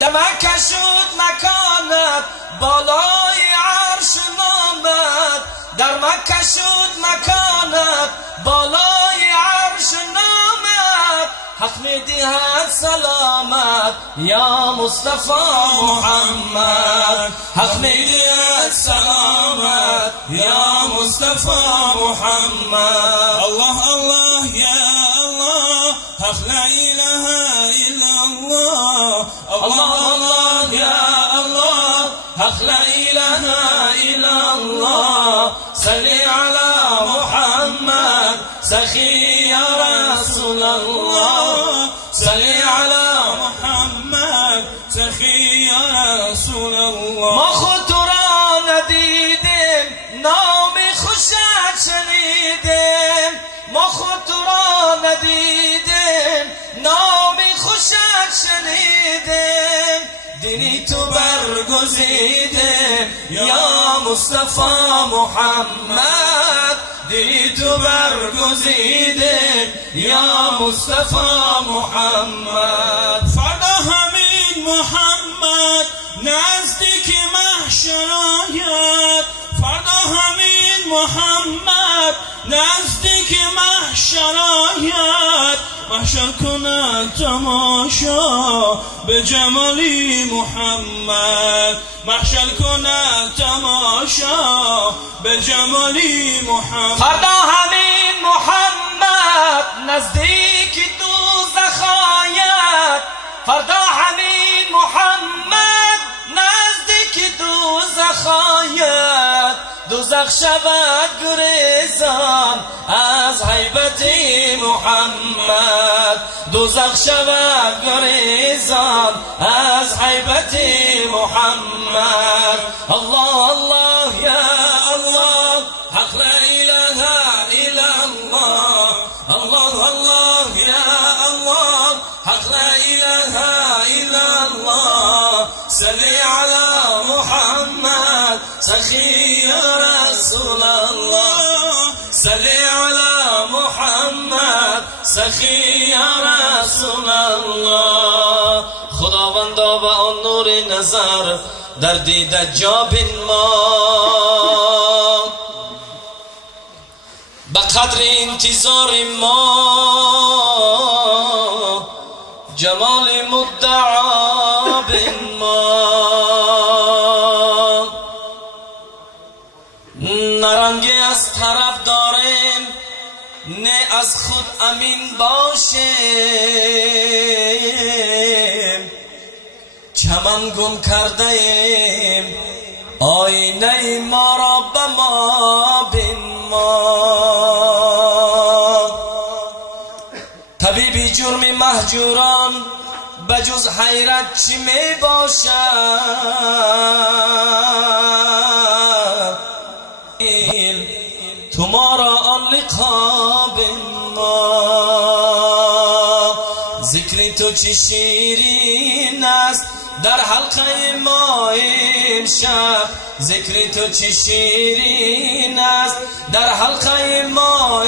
در مکه شد مکانت بالای عرش نامت، در مکه شد مکانت بالای عرش نامت، حق میدهد سلامت یا مصطفی محمد، حق میدهد سلامت یا مصطفی محمد. الله الله یا الله، حق لا اله الا الله. الله الله یا الله، حق لا اله الا الله. صلی علی محمد سخی یا رسول الله، صلی علی محمد سخی یا رسول الله. ما خود تو را ندیدیم، نام خوشت شنیدیم، ما خود تو را ندیدیم، نام خوشت شنیدیم، دینی تو برگزیدیم یا مصطفی محمد، دینی تو برگزیدیم یا مصطفی محمد. فردا همین محمد نزدیک محشر آید، فردا همین محمد نزدیک محشر آید، محشر کند تماشا به جمالی محمد، محشر کند تماشا به جمالی محمد. فردا همین محمد نزدیک دوزخ آید، فردا همین محمد نزدیک دوزخ آید، دوزخ شود گریزان از هیبت محمد، دوزخ شود گریزان از هیبت محمد. الله الله یا الله، حق لا اله الا الله. الله الله یا الله، حق لا اله الا الله. صلی علی محمد سخی یا رسول الله، صلی علی محمد سخی یا رسول الله. خداوندا به آن نور نظر در دیده جا بنما، به قدر انتظار ما جمال مدعا بنما، نرنگی از طرف داریم نه از خود امین باشیم، چمن گم کرده ایم آینه ما را به ما بنما. طبیب جرم مهجوران بجز حیرت چی می باشد، تو ما را آن لقا بنما. ذکر تو چه شیرین است در حلقه ما امشب، ذکر تو چه شیرین است در حلقه ما